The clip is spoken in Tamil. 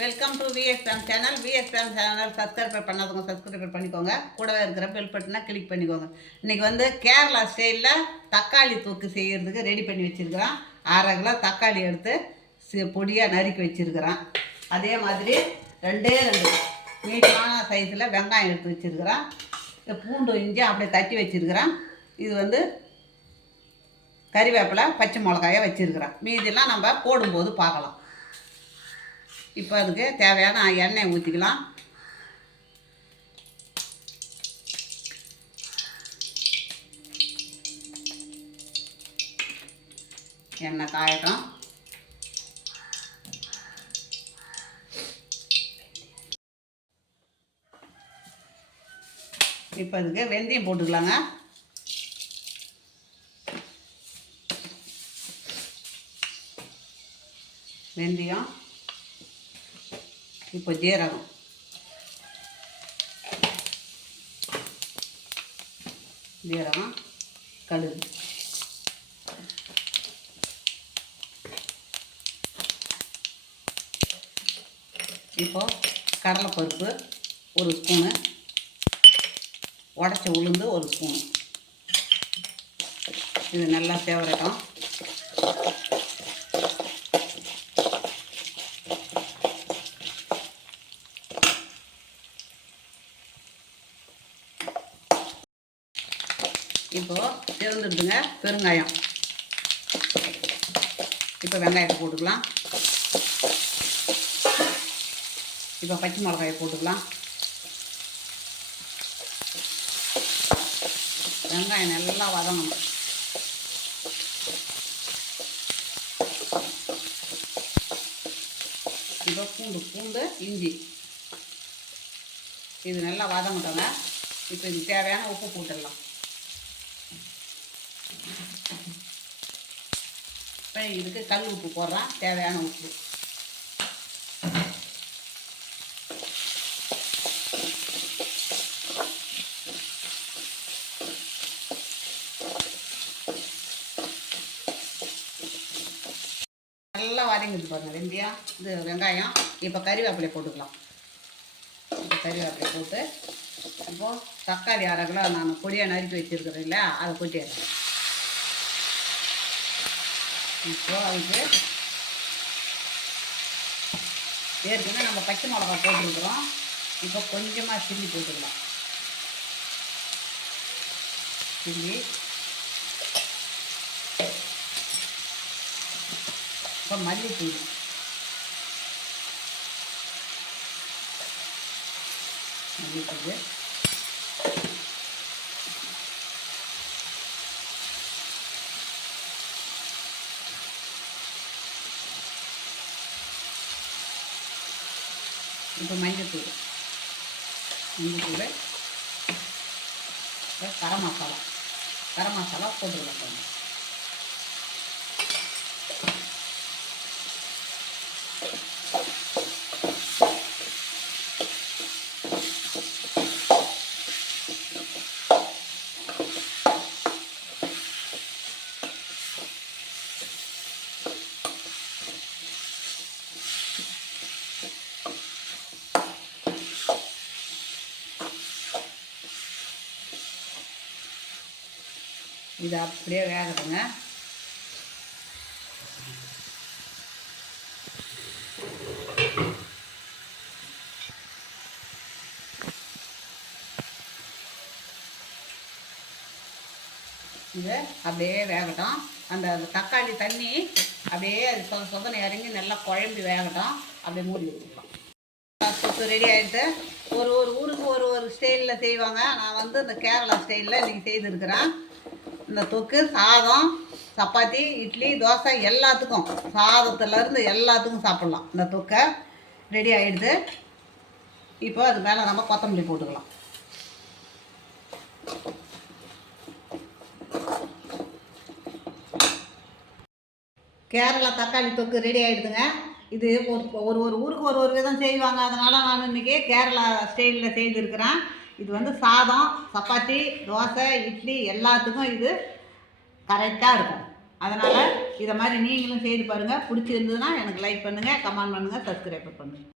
Welcome to VSM channel VSM channel subscriber பண்ணாதவங்க சப்ஸ்கிரைபர் பண்ணிக்கோங்க. கூடவே இருக்கிற பெல் பட்டனை கிளிக் பண்ணிக்கோங்க. இன்றைக்கி வந்து கேரளா ஸ்டைலில் தக்காளி தொக்கு செய்கிறதுக்கு ரெடி பண்ணி வச்சுருக்கிறோம். அரை கிலோ தக்காளி எடுத்து பொடியாக நறுக்கி வச்சுருக்கிறேன் அதே மாதிரி ரெண்டே ரெண்டு மீடியமான சைஸில் வெங்காயம் எடுத்து வச்சுருக்கிறேன் இந்த பூண்டு இஞ்சி அப்படியே தட்டி வச்சுருக்கிறேன் இது வந்து கறிவேப்பிலை பச்சை மிளகாயை வச்சுருக்கிறேன் மீதிலாம் நம்ம போடும்போது பார்க்கலாம். இப்போ அதுக்கு தேவையான எண்ணெய் ஊற்றிக்கலாம் எண்ணெய் காயட்டும். இப்போ அதுக்கு வெந்தயம் போட்டுக்கலாங்க. வெந்தயம். இப்போ ஜீரகம் ஜீரகம் கடுகு இப்போ கடலைப்பருப்பு ஒரு ஸ்பூனு. உடச்ச உளுந்து ஒரு ஸ்பூனு. இது நல்லா சேவரட்டும். இப்போ திறந்துடுதுங்க பெருங்காயம். இப்போ வெங்காயத்தை போட்டுக்கலாம். இப்போ பச்சை மிளகாயை போட்டுக்கலாம். வெங்காயம் நல்லா வதங்கணும். இப்போ பூண்டு பூண்டு இஞ்சி. இது நல்லா வதங்கிட்டோங்க. இப்போ இது தேவையான உப்பு போட்டுடலாம். இப்போ இதுக்கு கல் உப்பு போடுறான் தேவையான உப்பு. நல்லா வதங்கிட்டு பாருங்க வெந்தயம் இது வெங்காயம். இப்போ கறிவேப்பிலை போட்டுக்கலாம். இப்போ கறிவேப்பிலை போட்டு இப்போது தக்காளி அரை கிலோ நான் பொடியாக நறுக்கி வச்சுருக்கிறேன் இல்லை அதை கொட்டிடுறேன். இப்போ அதுக்கு ஏற்கனவே நம்ம பச்சை மிளகா போட்டிருக்கிறோம். இப்போ கொஞ்சமாக சில்லி போட்டுக்கலாம். சில்லி. இப்போ மல்லித்தூள். மல்லித்தூள். இப்போ மஞ்சத்தூள். மஞ்சத்தூள் இப்போ கரம் மசாலா. கரம் மசாலா போட்டுக்கலாம் இது அப்படியே வேகட்டுங்க இது அப்படியே வேகட்டும். அந்த தக்காளி தண்ணி அப்படியே அது சொத சொதனை இறங்கி நல்லா குழம்பி வேகட்டும். அப்படியே மூடி வச்சுக்கலாம் சொத்து ரெடி ஆகிட்டு ஒரு ஒரு ஊருக்கு ஒரு ஒரு ஸ்டைலில் செய்வாங்க. நான் வந்து இந்த கேரளா ஸ்டைலில் இன்றைக்கி செய்திருக்கிறேன். இந்த தொக்கு சாதம் சப்பாத்தி இட்லி தோசை எல்லாத்துக்கும் சாதத்துலேருந்து எல்லாத்துக்கும் சாப்பிட்லாம். இந்த தொக்கை ரெடி ஆகிடுது இப்போ அது மேலே நம்ம கொத்தமல்லி போட்டுக்கலாம். கேரளா தக்காளி தொக்கு ரெடி ஆகிடுதுங்க இது ஒரு ஒரு ஒரு ஊருக்கு ஒரு ஒரு விதம் செய்வாங்க. அதனால் நான் இன்றைக்கி கேரளா ஸ்டைலில் செய்திருக்கிறேன். இது வந்து சாதம் சப்பாத்தி தோசை இட்லி எல்லாத்துக்கும் இது கரெக்டாக இருக்கும். அதனால் இதை மாதிரி நீங்களும் செய்து பாருங்கள் பிடிச்சிருந்ததுன்னா எனக்கு லைக் பண்ணுங்கள் கமெண்ட் பண்ணுங்கள் சப்ஸ்கிரைப் பண்ணுங்கள்